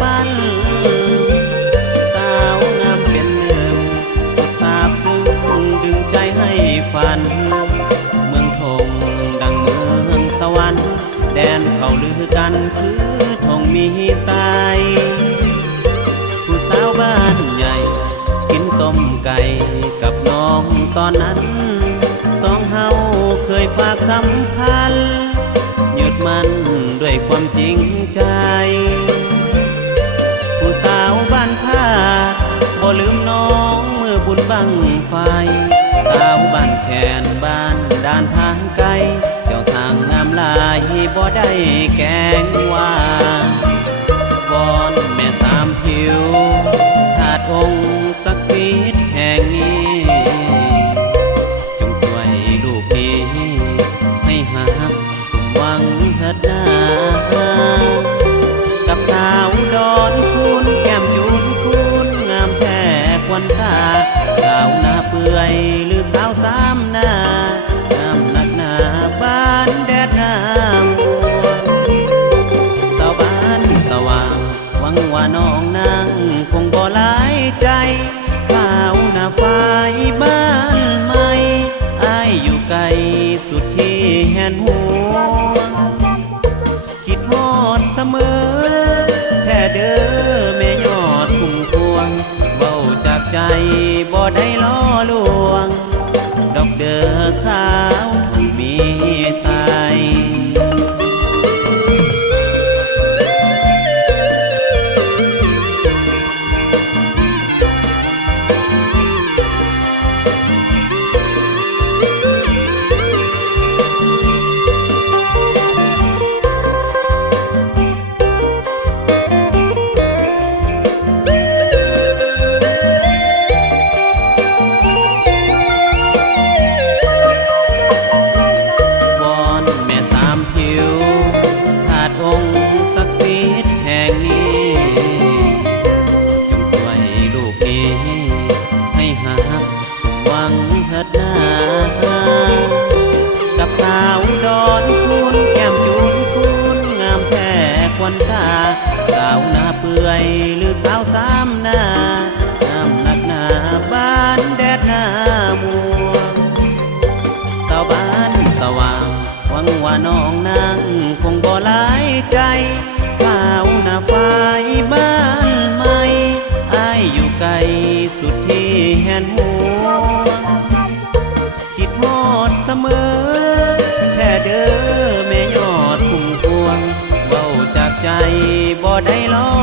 ปั้นสาวงามเป็นหนึ่งสุดซาบซึ้งดึงใจให้ฝันเมืองทงดังเมืองสวรรค์แดนเขาลือกันคือทงมีทรายผู้สาวบ้านใหญ่กินต้มไก่กับน้องตอนนั้นสองเฮาเคยฝากสัมพันธ์ยึดมันด้วยความจริงใจผู้สาวบ้านผ้าบ่ลืมน้องเมื่อบุญบังไฟสาวบ้านแขนบ้านด่านทางไกลเจ้าสร้างงามลายบ่ได้แกงว่าวอนแม่สามผิวธาตุองค์ศักดิ์สิทธิ์แห่งนี้จงช่วยลูกนี้ให้หักสมหวังเถิดนากับสาวดอนคุณแก้มจูนคุณงามแท้ควันตาสาวหน้าเปื่อยหรือสาวสามหน้างามนักหนาบ้านแดดน้ำบัวสาวบ้านสว่างหวังว่าน้องนางคงบ่หลายใจสาวหน้าฝ่ายบ้านใหม่อ้ายอยู่ไกลสุดที่แห่นหัวคิดฮอดเสมอแค่เด้อแม่ยอดพุ่มพวงเว้าจากใจบ่ได้ล้อลวงดอกเด้อสาวทั้งมีใสกับสาวดอนคุณแก้มจูนคุณงามแท้ควันตาสาวหน้าเปื่อยหรือสาวสามหน้างามนักหนาบ้านแดดหน้ามัวสาวบ้านสว่างหวังว่าน้องนางคงบ่หลายใจสาวหน้าฝ่ายบ้านใหม่อ้ายอยู่ไกลสุดที่แห่นหัวคิดฮอดเสมอแค่เด้อแม่ยอดพุ่มพวงเว้าจากใจบ่ได้ล้อ